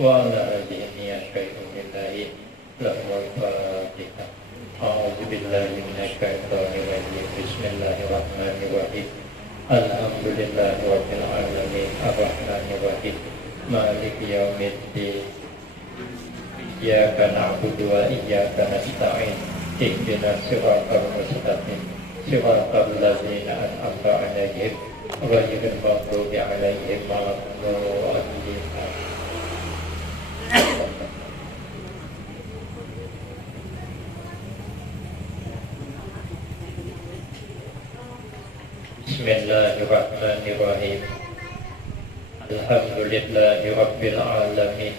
وعلى هذه النية شيء لله له الفاتحة. أعوذ بالله من الشيطان الرجيم. بسم الله الرحمن الرحيم. الحمد لله رب العالمين الرحمن الرحيم مالك يوم الدين إياك نعبد وإياك نستعين اهدنا الصراط المستقيم صراط الذين أنعمت عليهم غير المغضوب عليهم ولا الضالين. Bismillahirrahmanirrahim. Alhamdulillahi Rabbil Alamin.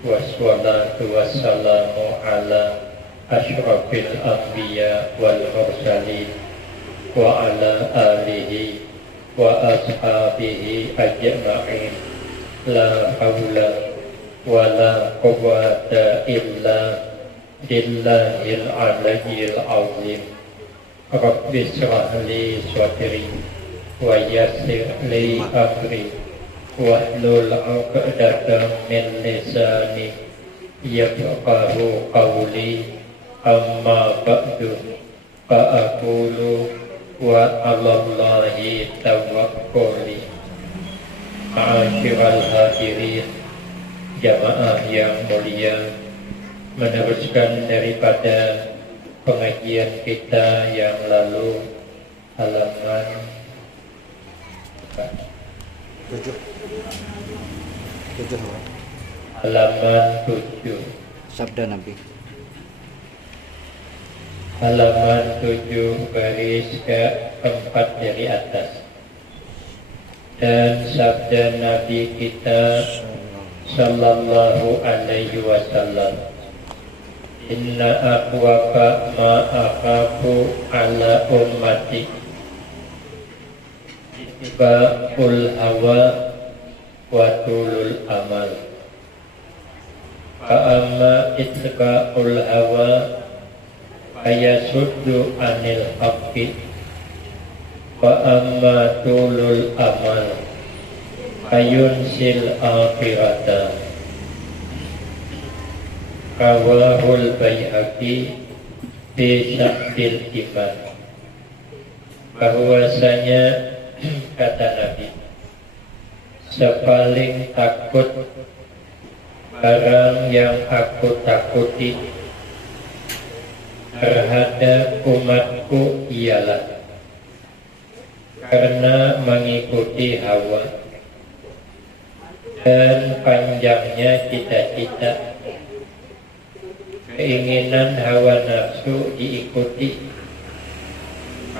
Wassalatu wassalamu ala ashrafil anbiya wal mursalin wa ala alihi wa ashabihi ajma'in. La hawla wa la quwwata illa billahil aliyyil azim. Rabbi shrah li sadri wa yassir li amri wahlul 'uqdatam min lisani yafqahu qawli. Amma ba'du fa aqulu wa 'alallahi tawakkuli. Ma'asyiral hadirin, jamaah yang mulia, meneruskan daripada pengajian kita yang lalu, halaman 7. Halaman 7. Sabda Nabi. Halaman 7 baris ke-4 dari atas. Dan sabda Nabi kita sallallahu alaihi wasallam, inna aqwafa ma akhafu ala ummati ittiba'ul hawa wa tulul amal. Fa amma ittiba'ul hawa ayasuddu anil haqqi wa amma tulul amal ayunsil akhirata. Rawahul Baihaqi fi Sya'bil Iman. Bahwasanya kata Nabi, sepaling takut barang yang aku takuti terhadap umatku ialah karena mengikuti hawa dan panjangnya cita-cita, keinginan hawa nafsu diikuti,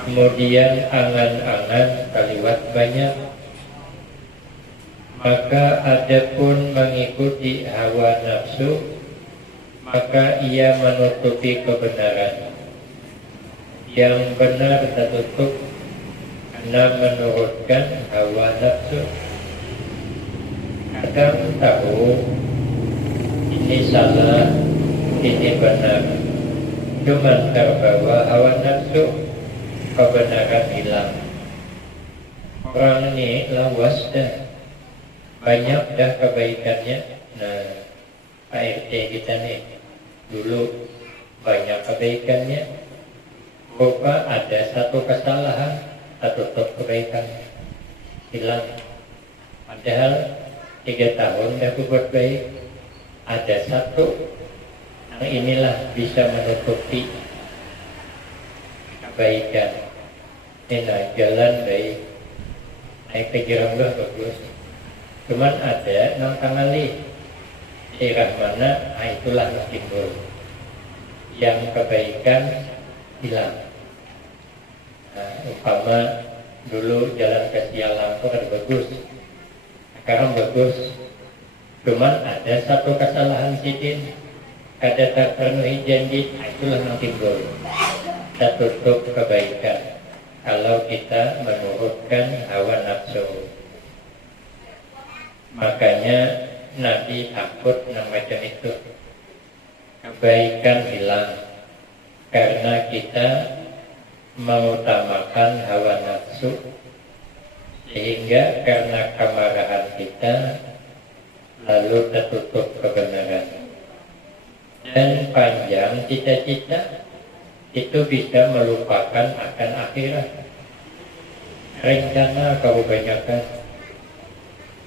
kemudian angan-angan kaliwat banyak. Maka adapun mengikuti hawa nafsu, maka ia menutupi kebenaran. Yang benar tertutup karena menurutkan hawa nafsu. Kadang tahu ini salah, ini benar, cuma terbawa hawa nafsu, kebenaran hilang. Orang ini lawas dah, banyak dah kebaikannya. Nah, ART kita nih dulu banyak kebaikannya, rupa ada satu kesalahan, tutup kebaikan hilang. Padahal 3 tahun dah berbuat baik, ada satu. Nah, inilah bisa menutupi kebaikan. Ini jalan baik, naik ke Jerangga bagus. Cuman ada nang tangali daerah mana, nah itulah timbul yang kebaikan hilang. Nah, umpama dulu jalan ke Sialangko kan bagus, sekarang bagus. Cuman ada satu kesalahan sidin, kada terpenuhi janji, itulah yang timbul. Kita tutup kebaikan kalau kita menurutkan hawa nafsu. Makanya Nabi takut yang macam itu, kebaikan hilang karena kita mengutamakan hawa nafsu, sehingga karena kemarahan kita lalu tertutup kebenaran. Dan panjang cita-cita itu bisa melupakan akan akhirat. Rencana kebanyakan.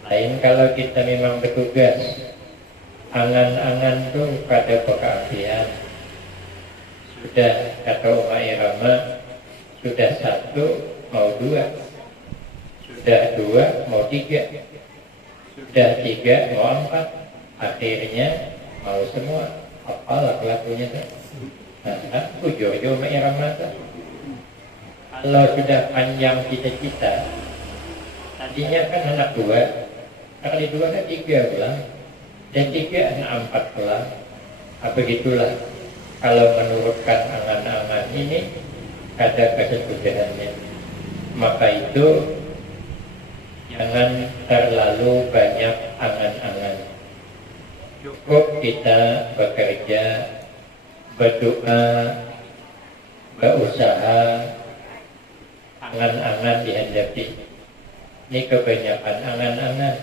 Lain kalau kita memang bertugas, angan-angan tuh pada keapian. Sudah kata Umar Irama, sudah satu mau dua, sudah dua mau tiga, sudah tiga mau empat, akhirnya mau semua. Apalah pelakunya tuh? Nah, aku jojo Umar Irama tuh. Kalau sudah panjang cita-cita, tadinya kan anak dua, kali dua kan tiga belah, dan tiga anak empat belah. Begitulah kalau menurutkan angan-angan ini ada kesesudahannya. Maka itu jangan terlalu banyak angan-angan. Cukup kita bekerja, berdoa, berusaha, angan-angan dihadapi. Ini kebanyakan angan-angan.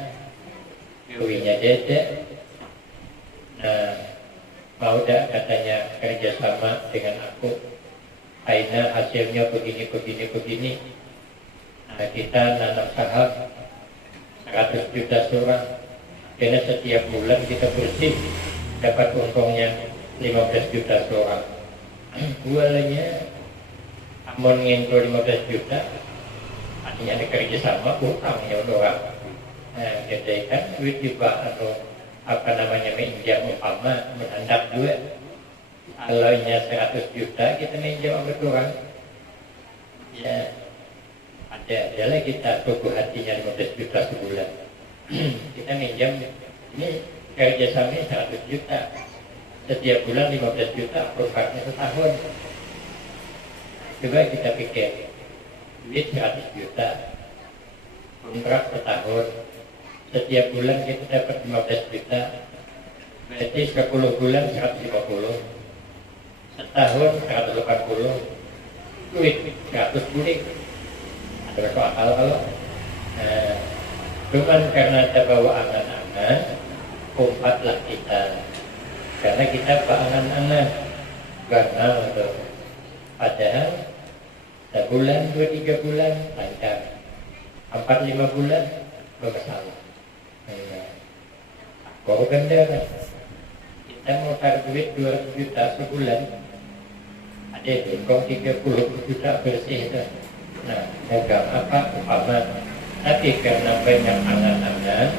Kuinya dedek. Nah, mau dah katanya kerjasama dengan aku. Aina hasilnya begini. Nah, kita nanam saham 100 juta seorang. Karena setiap bulan kita bersih dapat untungnya 15 juta seorang. Jualannya amun nginto 15 juta, artinya ada kerjasama utangnya orang. Nah, jadi kan duit juga minjam umpama menandak juga. Kalau nya 100 juta kita minjam sama orang, ya ada kita tuku hatinya 15 juta sebulan. Kita minjam ini kerjasama 100 juta, setiap bulan 15 juta, profitnya setahun. Coba kita pikir, duit 100 juta, kontrak setahun, setiap bulan kita dapat 15 juta, berarti 10 bulan 150, setahun 180, duit 100 bulik. Ada soal kalau cuman karena terbawa angan-angan, umpatlah kita. Karena kita berangan-angan, karena untuk padahal sebulan, 2-3 bulan lancar, 4-5 bulan bermasalah. Baru ganda kan? Kita mau taruh duit 200 juta sebulan, ada kong 30 juta bersih itu. Nah, dagang apa umpama, tapi karena banyak angan-angan,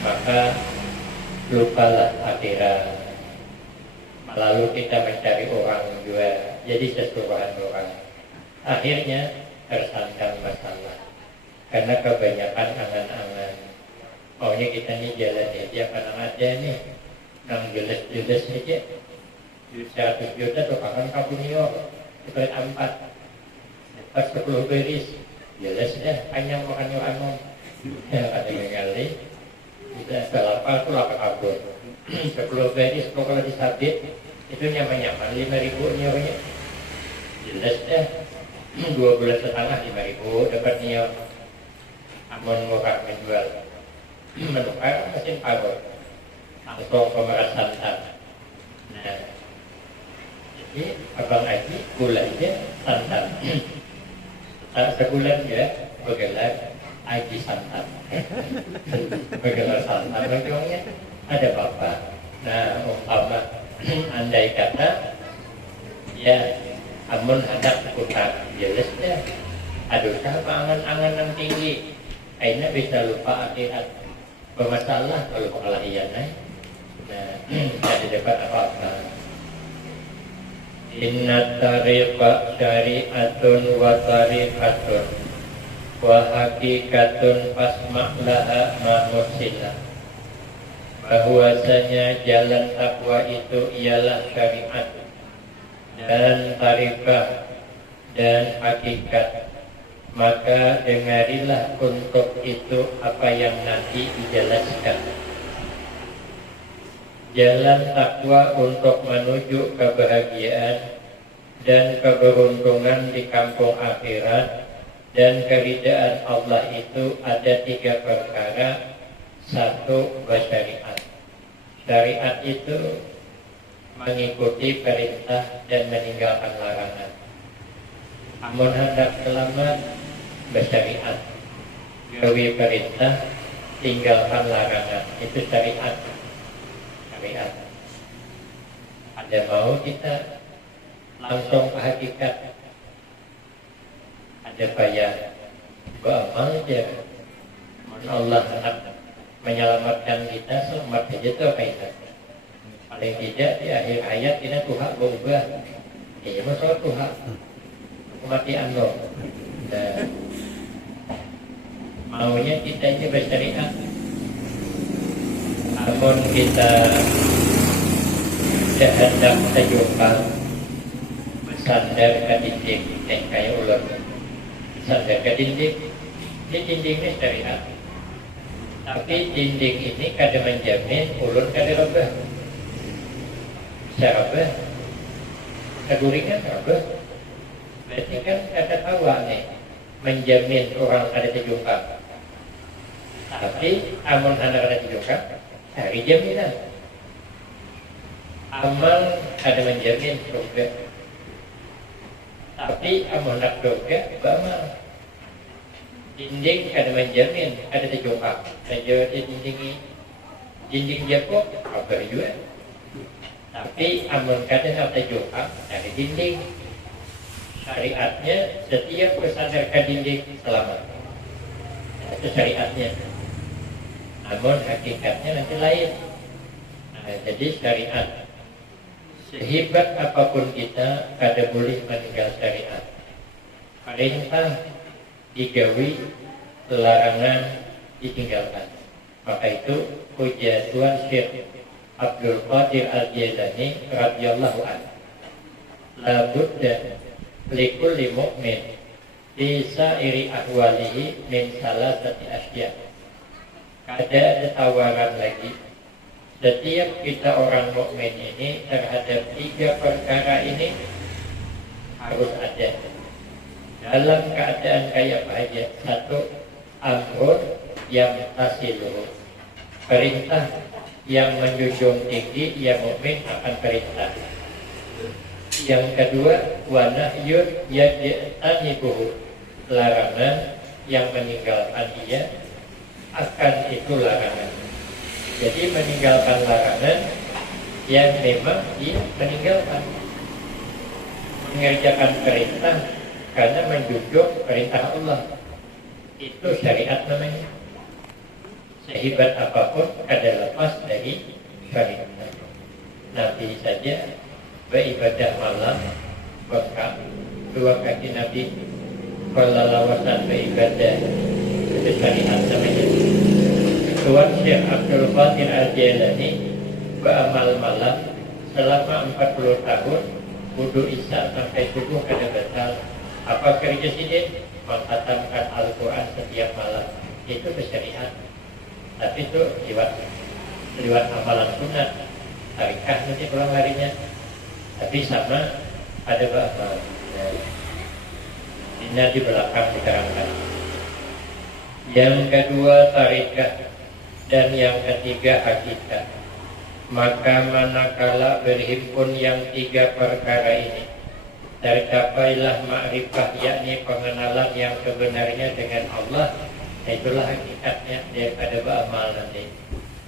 maka lupalah akhirat. Lalu kita mencari orang juga, jadi sesuruhan orang. Akhirnya tersandang masalah karena kebanyakan angan-angan. Maunya kita nih jalan aja, kadang aja nih nang jelas-jelas aja 100 juta tuh kangen kabunio kita 4 pas 10 beris jelas dah panjang makan yang among ada mengali kita selapa tuh laka kabur 10 beris kok kalau disabit itu nyaman-nyaman 5.000 nyawanya jelas dah 2 bulan setengah 5.000 dapat nyaw amun murah menjual menukar mesin pabor langsung pemeras santan. Nah, jadi abang Haji bulannya santan sebulan ya bergelar Haji santan bergelar santan ujungnya ada bapak. Nah, umpama andai kata ya amun hendak putar jelasnya aduh sama angan-angan yang tinggi akhirnya bisa lupa akhirat bermasalah kalau kelahiran. Nah, jadi dapat apa-apa. Inna tariqa syari'atun wa tariqatun wa hakikatun fasma' laha ma'musila. Bahwasanya jalan takwa itu ialah syariat dan tariqah dan hakikat. Maka dengarilah untuk itu apa yang nanti dijelaskan. Jalan takwa untuk menuju kebahagiaan dan keberuntungan di kampung akhirat dan keridaan Allah itu ada 3 perkara Satu, bersyariat. Syariat itu mengikuti perintah dan meninggalkan larangan. Amun hendak selamat, bersyariat. Gawe perintah, tinggalkan larangan. Itu syariat. Syariat. Ada mau kita langsung ke hakikat, ada payah beramal aja. Allah hendak menyelamatkan kita, selamat saja itu apa itu. Paling tidak di akhir hayat kita Tuhan berubah. Iya masalah Tuhan kematian loh. Maunya kita ini bersyariat. Namun kita hendak terjumpa sandar ke dinding yang kayak ular. Sandar ke dinding, ini dindingnya syariat. Tapi dinding ini kada menjamin ulun kada robah. Bisa robah, keguringan robah. Berarti kan kada tahu nih menjamin orang kada terjumpa. Tapi amun hendak kada terjumpa, hari jaminan. Amal kada menjamin surga. Tapi amal nak surga beramal. Dinding kada menjamin ada terjumpa. Saja dinding Jakob apa juga. Tapi amal kada nak terjumpa dari dinding. Syariatnya setiap bersandarkan dinding selamat. Itu syariatnya. Namun hakikatnya nanti lain. Jadi syariat. Sehebat apapun kita, kada boleh meninggal syariat. Perintah digawi, larangan ditinggalkan. Maka itu puja Tuhan Syekh Abdul Qadir Al-Jailani radhiyallahu anhu. La budda likulli mu'min fi sa'iri ahwalihi min salasati asya. Kada ada tawaran lagi. Setiap kita orang mukmin ini terhadap 3 perkara ini harus ada. Dalam keadaan kayak apa aja. Satu, amrun yang tasiluh. Perintah yang menjunjung tinggi, yang mukmin akan perintah. Yang kedua, wa nahyun yajtanibuhu. Larangan yang meninggalkan dia akan itu larangan. Jadi meninggalkan larangan yang memang dia meninggalkan. Mengerjakan perintah karena menjunjung perintah Allah. Itu syariat namanya. Sehebat apapun kada lepas dari syariat. Nabi saja beribadah malam bekam 2 kaki Nabi berlalawasan beribadah. Itu syariat namanya. Tuan Syekh Abdul Qadir Al-Jailani beramal malam selama 40 tahun, wudu isya sampai subuh kada batal. Apa kerja sidin? Menghatamkan Al-Quran setiap malam. Itu bersyariat. Tapi itu lewat amalan sunat. Tarikah nanti pulang harinya. Tapi sama ada beramal. Ini di belakang diterangkan. Yang kedua tarikah. Dan yang ketiga hakikat. Maka manakala berhimpun yang 3 perkara ini, tercapailah ma'rifah, yakni pengenalan yang sebenarnya dengan Allah. Itulah hakikatnya daripada beramal nanti.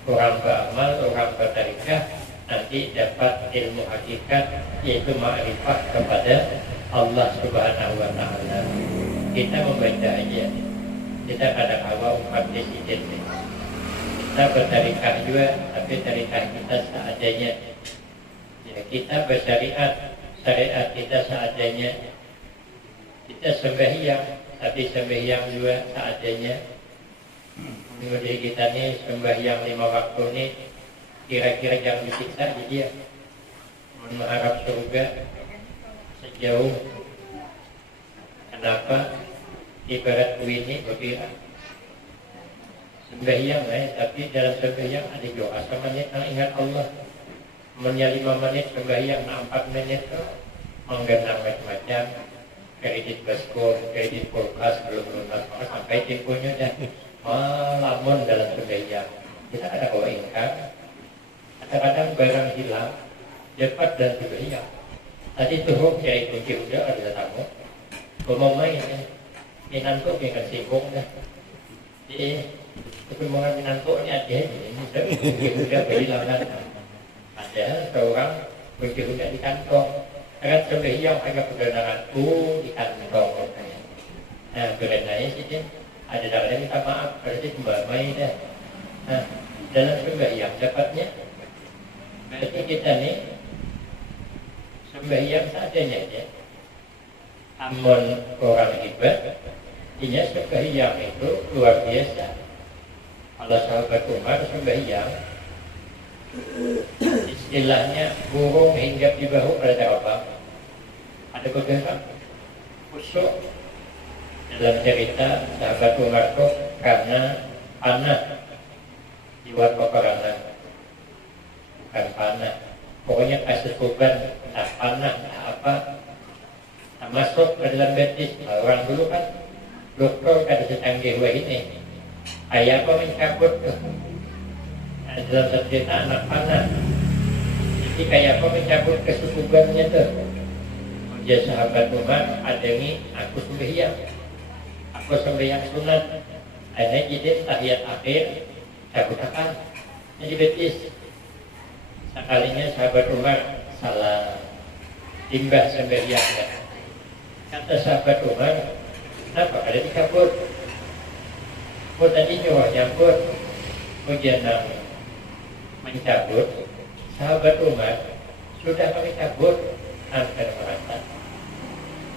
Orang beramal, orang bertarikah, nanti dapat ilmu hakikat, yaitu ma'rifah kepada Allah Subhanahu wa Ta'ala. Kita membaca aja. Kita kadang awal umat disiden. Kita bertarikah juga, tapi tarikah kita seadanya. Ya, kita bersyariat, syariat kita seadanya. Kita sembahyang, tapi sembahyang juga seadanya. Kemudian kita nih sembahyang 5 waktu nih, kira-kira jangan disiksa di dia. Mengharap surga sejauh. Kenapa? Ibarat ini berkira. Sembahyang tapi dalam sembahyang ada doa sama menit ingat Allah. Mennya 5 menit sembahyang, 4 menit menggenang macam-macam. Kredit baskom, kredit kulkas belum lunas, sampai temponya dah lamun dalam sembahyang. Kita ada bawa ingkar, kadang-kadang barang hilang, cepat dan juga hilang. Tadi turun cari kunci udah ada tamu, mau main ya, minanto yang sibuk dah. Jadi perkembangan minanto ini ada ini kunci udah kehilangan. Ada seorang kunci udah di kantong, akan sudah hilang agak perkenalanku di kantong. Nah, berenanya sih ada dalamnya minta maaf, berarti kembali main dah. Nah, dalam sembahyang dapatnya berarti kita nih sembahyang seadanya aja. Amun orang hebat, artinya sembahyang itu luar biasa. Kalau sahabat Umar sembahyang, istilahnya burung hinggap di bahu pada apa? Ada bergerak khusyuk. Dalam cerita sahabat Umar itu karena panah di luar peperangan, bukan panah, pokoknya kasus korban, entah panah, entah apa, masuk ke dalam betis. Orang dulu kan dokter kada secanggih wah ini, ayah apa mencabut tuh dalam cerita anak panah, jadi kayak apa mencabut kesukubannya tuh. Ya sahabat Umar ada ini aku sembahyang, aku sembahyang sunat, ada jadi tahiyat akhir cabutakan jadi betis. Sekalinya sahabat Umar salah timbah sembahyangnya. Kata sahabat Umar, kenapa ada dicabut? Kau tadi nyuruh nyambut, kau jangan mencabut. Sahabat Umar sudah kami cabut, akan merasa.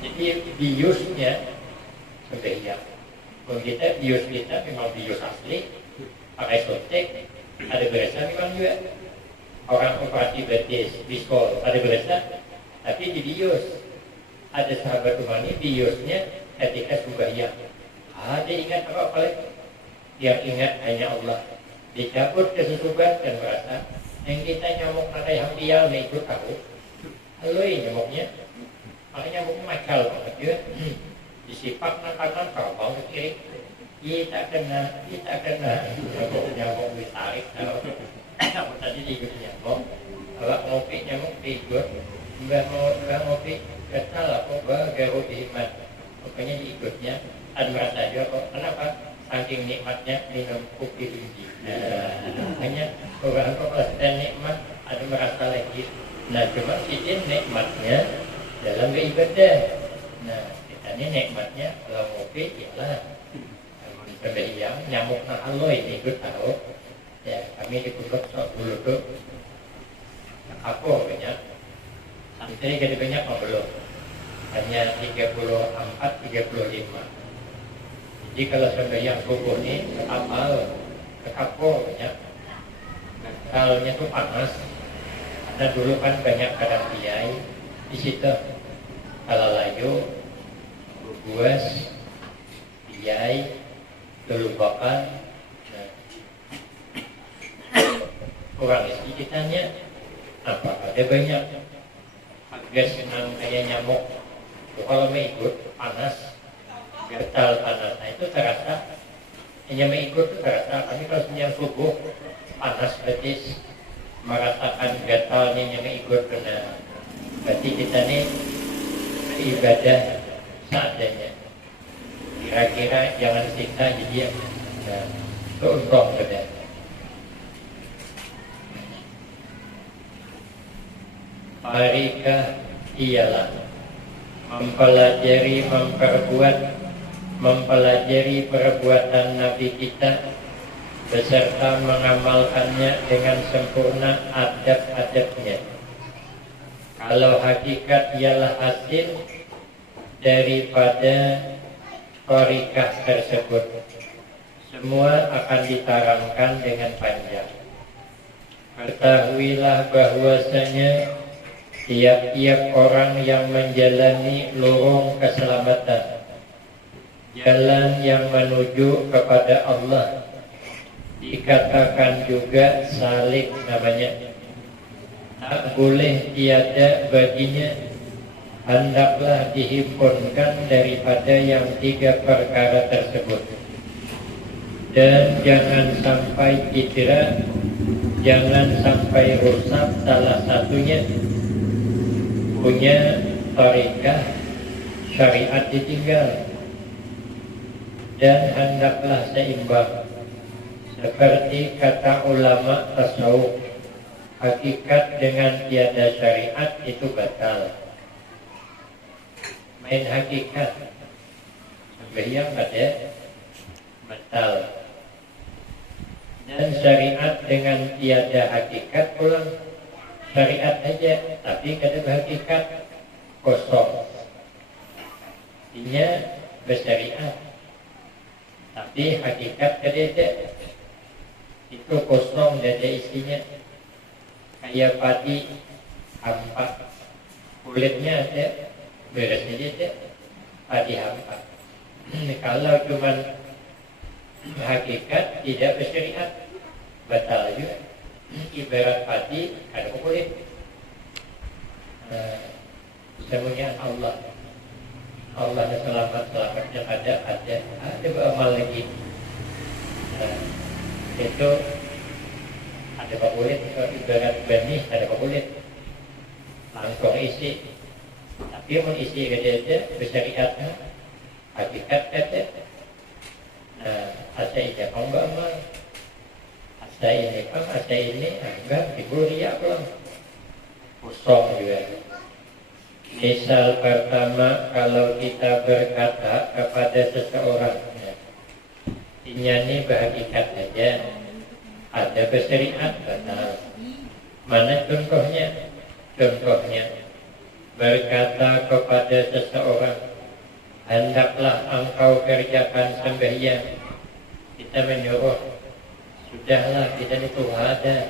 Jadi biusnya sembahyang. Kalau kita bius kita memang bius asli, pakai sotek, ada berasa memang juga. Orang operasi betis, biskol, ada berasa, tapi di bius. Ada sahabat Umar ini biusnya ketika sembahyang. Ada ingat apa lagi? Yang ingat hanya Allah. Dicabut kesusuban dan merasa yang kita nyamuk nanti hamdial nih itu tahu. Halo nyamuknya, makanya nyamuknya makal banget juga. Disipak nakanan kalau ke kiri, kita kena. Nyamuk ditarik kalau tadi ikut nyamuk. Kalau ngopi nyamuk ikut, nggak ngopi. Kesal aku baru dihimat, pokoknya diikutnya. Ada merasa juga kok kenapa? Saking nikmatnya minum kopi tinggi. Hanya orang kalau sedang nikmat ada merasa lagi. Nah cuma kita nikmatnya dalam beribadah. Nah kita ini nikmatnya kalau kopi ialah sembahyang nyamuk aloi ikut tahu. Ya kami di pondok sok dulu tuh apa banyak. Sampai jadi banyak apa belum? Hanya 34-35. Jadi kalau sembahyang subuh ini kekapol banyak. Kalnya tuh panas. Karena dulu kan banyak kadang kiai di situ. Kalau layu, buas, kiai, lulubakan. Nah, kurang isi kitanya apa? Ada banyak. Agak senang kayak nyamuk. Kalau mengikut panas, getal panas, nah itu terasa. Hanya mengikut itu terasa. Tapi kalau siang subuh panas betis, merasakan getalnya yang mengikut benar. Berarti kita ini ibadah seadanya. Kira-kira jangan siksa jadi itu untung benar. Parikah ialah mempelajari perbuatan Nabi kita beserta mengamalkannya dengan sempurna adab-adabnya. Kalau hakikat ialah hasil daripada parikah tersebut, semua akan diterangkan dengan panjang. Ketahuilah bahwasanya tiap-tiap orang yang menjalani lorong keselamatan, jalan yang menuju kepada Allah, dikatakan juga salik namanya. Tak boleh tiada baginya, hendaklah dihimpunkan daripada yang tiga perkara tersebut. dan jangan sampai cedera, jangan sampai rusak salah satunya. Punya tarekah syariat ditinggal, dan hendaklah seimbang. Seperti kata ulama tasawuf, hakikat dengan tiada syariat itu batal. Main hakikat sembahyang ada batal, dan syariat dengan tiada hakikat pulang syariat aja tapi kada berhakikat, kosong. Artinya bersyariat tapi hakikat kada ada, itu kosong, tidak ada isinya. Kayak padi hampa, kulitnya ada, beresnya ada, padi hampa. Kalau cuma hakikat tidak bersyariat, batal juga. Ibarat padi ada kulit. Semuanya Allah selamatnya ada beramal lagi. Itu ada kulit, ibarat benih ada kulit, langsung isi. Tapi mau isi ada bersyariatnya, hakikat ada. Asa ijab amal, asa ini enggak timbul riak pulang, kosong juga. Misal pertama, kalau kita berkata kepada seseorang, ini berhakikat saja, ada bersyariat, benar. Mana contohnya? Contohnya berkata kepada seseorang, hendaklah engkau kerjakan sembahyang. Kita menyuruh, sudahlah kita itu ada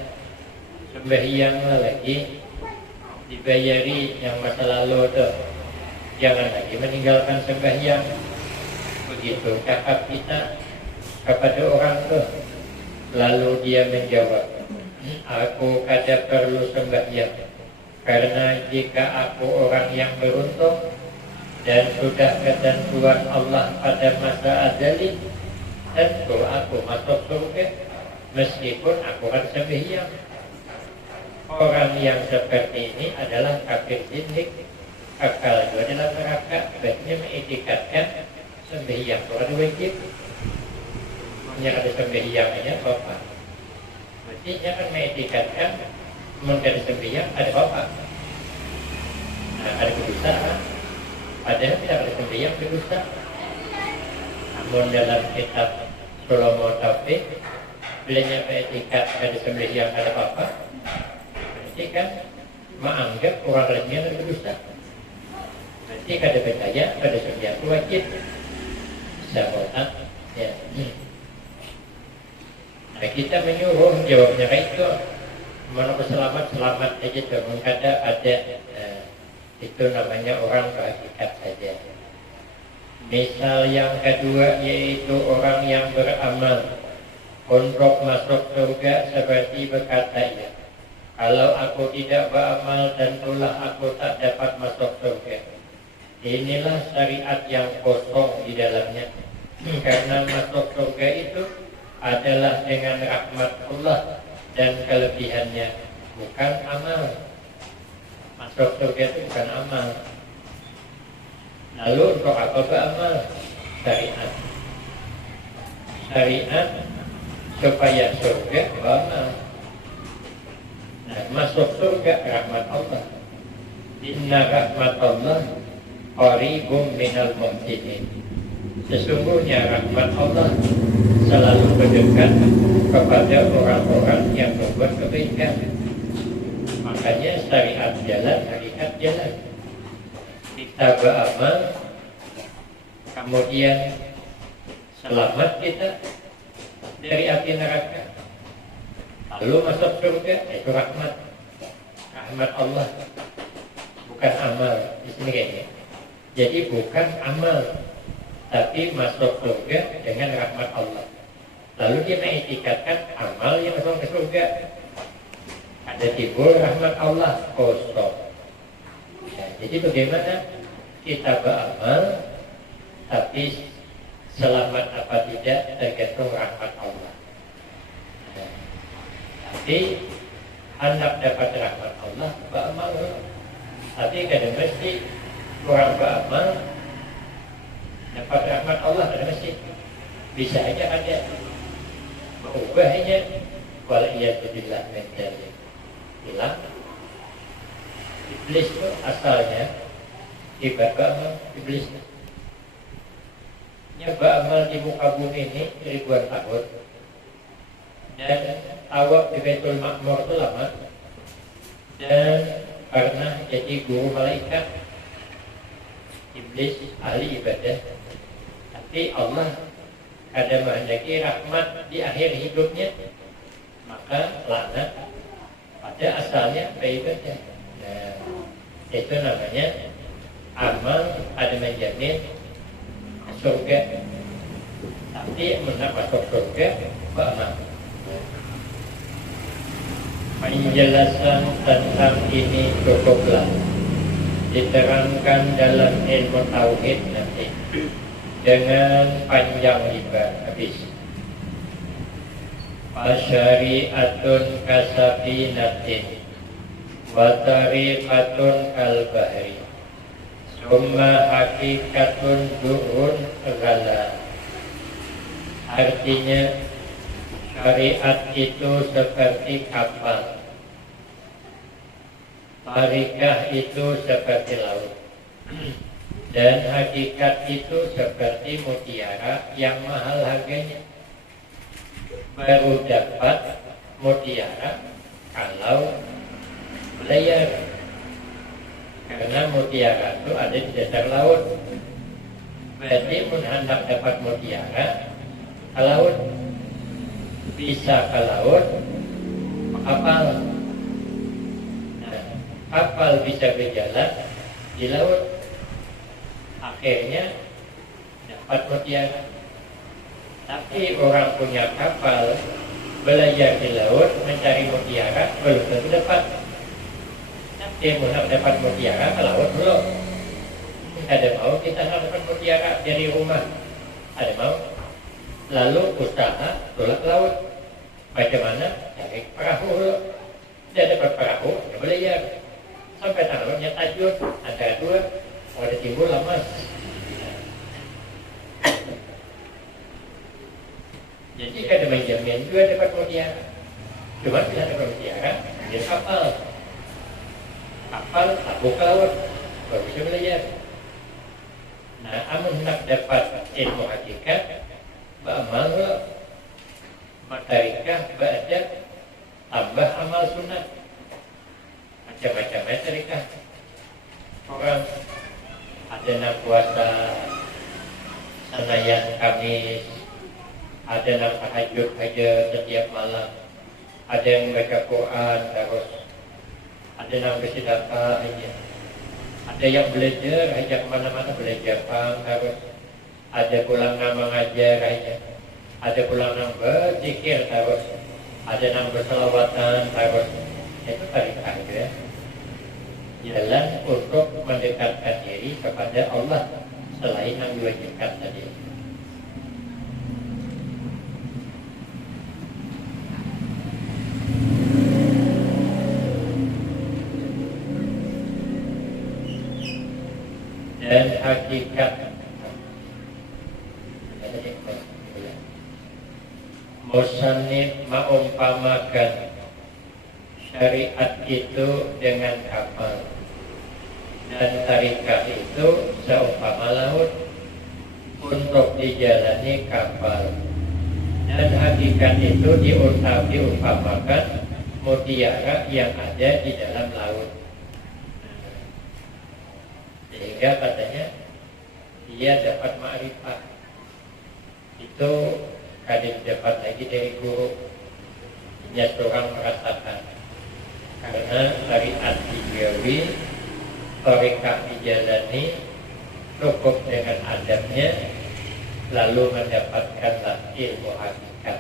sembahyanglah lagi, dibayari yang masa lalu tuh, jangan lagi meninggalkan sembahyang. Begitu cakap kita kepada orang tuh, lalu dia menjawab, aku kada perlu sembahyang, karena jika aku orang yang beruntung dan sudah ketentuan Allah pada masa azali, tentu aku masuk surga meskipun aku kan sembahyang. Orang yang seperti ini adalah kafir zindik, kekal juga dalam neraka. Baiknya mengitikadkan sembahyang itu ada wajib. Hanya ada sembahyang aja bapak. Berarti jangan mengitikadkan menjadi sembahyang ada bapak. Nah, ada kedustaan. Padahal tidak ada sembahyang berdosa. Namun dalam kitab Solomo Taufik, bilanya etikat ada sembahyang ada apa? Berarti kan menganggap orang lainnya ada berdosa. Berarti kada percaya pada sembahyang itu wajib. Sahabat, ya. Nah, kita menyuruh jawabnya kayak itu. Menurut selamat aja tuh, mengkada ada. Itu namanya orang berhakikat saja. Misal yang kedua yaitu orang yang beramal untuk masuk surga seperti berkata ya, kalau aku tidak beramal tentulah aku tak dapat masuk surga. Inilah syariat yang kosong di dalamnya. Karena masuk surga itu adalah dengan rahmat Allah dan kelebihannya, bukan amal. Masuk surga itu bukan amal. Lalu untuk apa beramal? Syariat. Syariat supaya surga beramal. Nah, masuk surga rahmat Allah. Inna rahmat Allah qaribum minal muhsinin. Sesungguhnya rahmat Allah selalu berdekat kepada orang-orang yang berbuat kebaikan. Makanya syariat jalan, hakikat jalan. Kita beramal, kemudian selamat kita dari api neraka, lalu masuk surga. Itu rahmat Allah, bukan amal. Di sini kayaknya. Jadi bukan amal, tapi masuk surga dengan rahmat Allah. Lalu dia mengitikadkan amal yang masuk ke surga. Ada timbul rahmat Allah kosong. Nah, jadi bagaimana kita beramal tapi selamat apa tidak tergantung rahmat Allah. Tapi hendak dapat rahmat Allah beramal. Tapi kadang mesti orang beramal dapat rahmat Allah, kadang mesti bisa aja ada berubahnya. Waliyadzubillah menjadi hilang. Iblis itu asalnya ibadah amal iblis. Nyoba amal di muka bumi ini ribuan tahun, dan tawaf di Baitul Ma'mur itu lama, dan karena jadi guru malaikat, iblis ahli ibadah. Tapi Allah ada menghendaki rahmat di akhir hidupnya, maka laknat pada asalnya beribadah. Nah, itu namanya amal ada menjamin surga. Tapi mendak masuk surga beramal. Penjelasan tentang ini cukuplah diterangkan dalam ilmu tauhid nanti dengan panjang lebar habis. Fasyari'atun kasabinatin wa tariqatun kalbahri summa hakikatun durun ghala. Artinya syariat itu seperti kapal, tariqah itu seperti laut, dan hakikat itu seperti mutiara yang mahal harganya. Baru dapat mutiara kalau belayar, karena mutiara itu ada di dasar laut. Berarti hendak dapat mutiara ke laut, bisa ke laut kapal. Nah, kapal bisa berjalan di laut, akhirnya dapat mutiara. Tapi orang punya kapal belajar di laut mencari mutiara belum tentu dapat. Tapi mau dapat mutiara ke laut belum. Ada mau kita dapat mutiara dari rumah, ada mau. Lalu usaha tolak laut. Bagaimana? Cari perahu belum. Dia dapat perahu, dia belajar sampai tangannya tajud antara dua, mau ada timbul lama. Jadi kada menjamin juga dapat mutiara. Cuma bila dapat mutiara, dia kapal tabuh ke laut, baru bisa belajar. Nah, amun nak dapat ilmu hakikat, beramal matarikah, baca, tambah amal sunnah, macam-macam matarikah. Orang ada nak puasa Senayan Kamis, ada yang tahajud aja setiap malam, ada yang baca Quran terus, ada yang bersedekah aja, ada yang belajar aja kemana-mana belajar terus, ada pulang nama ngajar aja, ada pulang nama berzikir terus, ada yang berselawatan terus. Itu tarikat ya, jalan untuk mendekatkan diri kepada Allah selain yang diwajibkan tadi. Dan hakikat musannif mengumpamakan syariat itu dengan kapal, dan tarikat itu seumpama laut untuk dijalani kapal, dan hakikat itu diumpamakan mutiara yang ada di dalam laut. Sehingga katanya dia dapat ma'rifat itu kadang dapat lagi dari guru. Dia seorang merasakan karena syariat dijawi, tarikat dijalani, cukup dengan adabnya, lalu mendapatkanlah ilmu hakikat,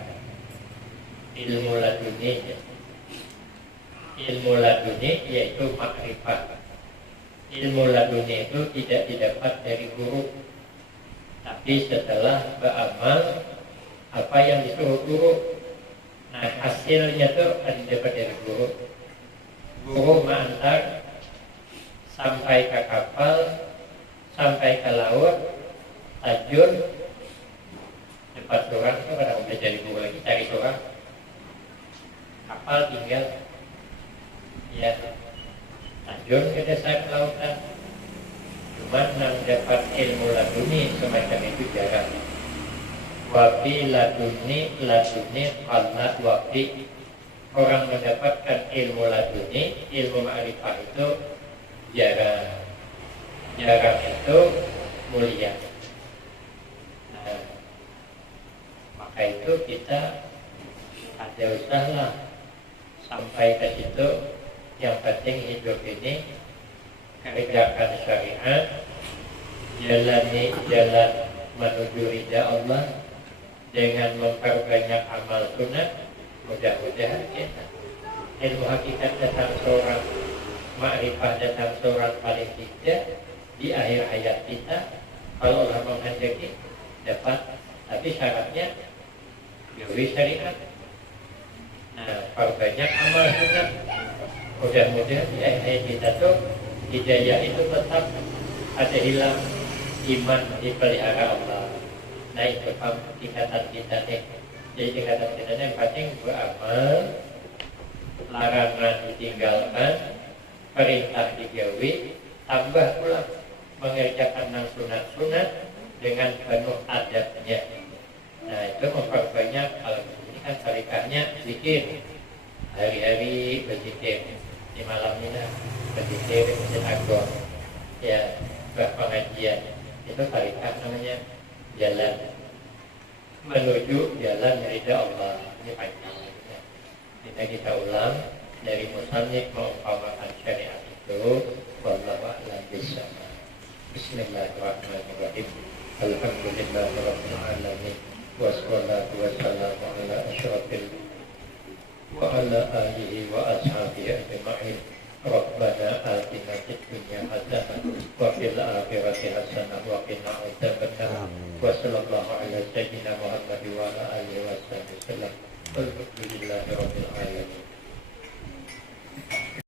ilmu laduni. Ilmu laduni yaitu ma'rifat. Ilmu laduni itu tidak didapat dari guru, tapi Tapi setelah beramal apa yang disuruh guru, nah hasilnya tuh ada dapat dari guru. Guru mengantar sampai ke kapal, sampai ke laut, tajun, dapat seorang itu pada udah jadi guru lagi cari seorang. Kapal tinggal, ya tajun ke dasar lautan. Cuma yang dapat ilmu laduni semacam itu jarang. Wafi laduni karena wafi orang mendapatkan ilmu laduni, ilmu ma'rifah itu jarang. Jarang itu mulia. Nah, maka itu kita ada usaha sampai ke situ. Yang penting hidup ini kerjakan syariat, jalani jalan menuju ridha Allah dengan memperbanyak amal sunnah. Mudah-mudahan kita ilmu hakikat datang seorang, ma'rifah datang seorang paling tidak di akhir hayat kita, kalau Allah menghendaki dapat. Tapi syaratnya jauhi syariat. Nah, perbanyak amal sunnah. Mudah-mudahan di akhir hayat kita tuh hidayah itu tetap ada hilang, iman dipelihara Allah. Nah itu tingkatan kita nih. Jadi tingkatan kita yang penting beramal, larangan ditinggalkan, perintah dijauhi, tambah pula mengerjakan yang sunat-sunat dengan penuh adabnya. Nah itu memperbanyak. Kalau ini kan tarikahnya zikir, hari-hari berzikir, di malam ini berzikir di Masjid Agung, ya pengajian. Itu tarikah namanya, jalan menuju jalan ridha Allah. Ini panjang. Kita ulang dari musannif mengumpamakan syariat itu. Wallahu a'lam bishawab. Bismillahirrahmanirrahim. Alhamdulillahirabbil alamin. Wassalatu wassalamu ala asyrafil wa ala alihi wa ashabihi ajma'in. Rabbana atina fid dunya hasanah wa fil akhirati hasanah wa qina adzabannar. Wa sallallahu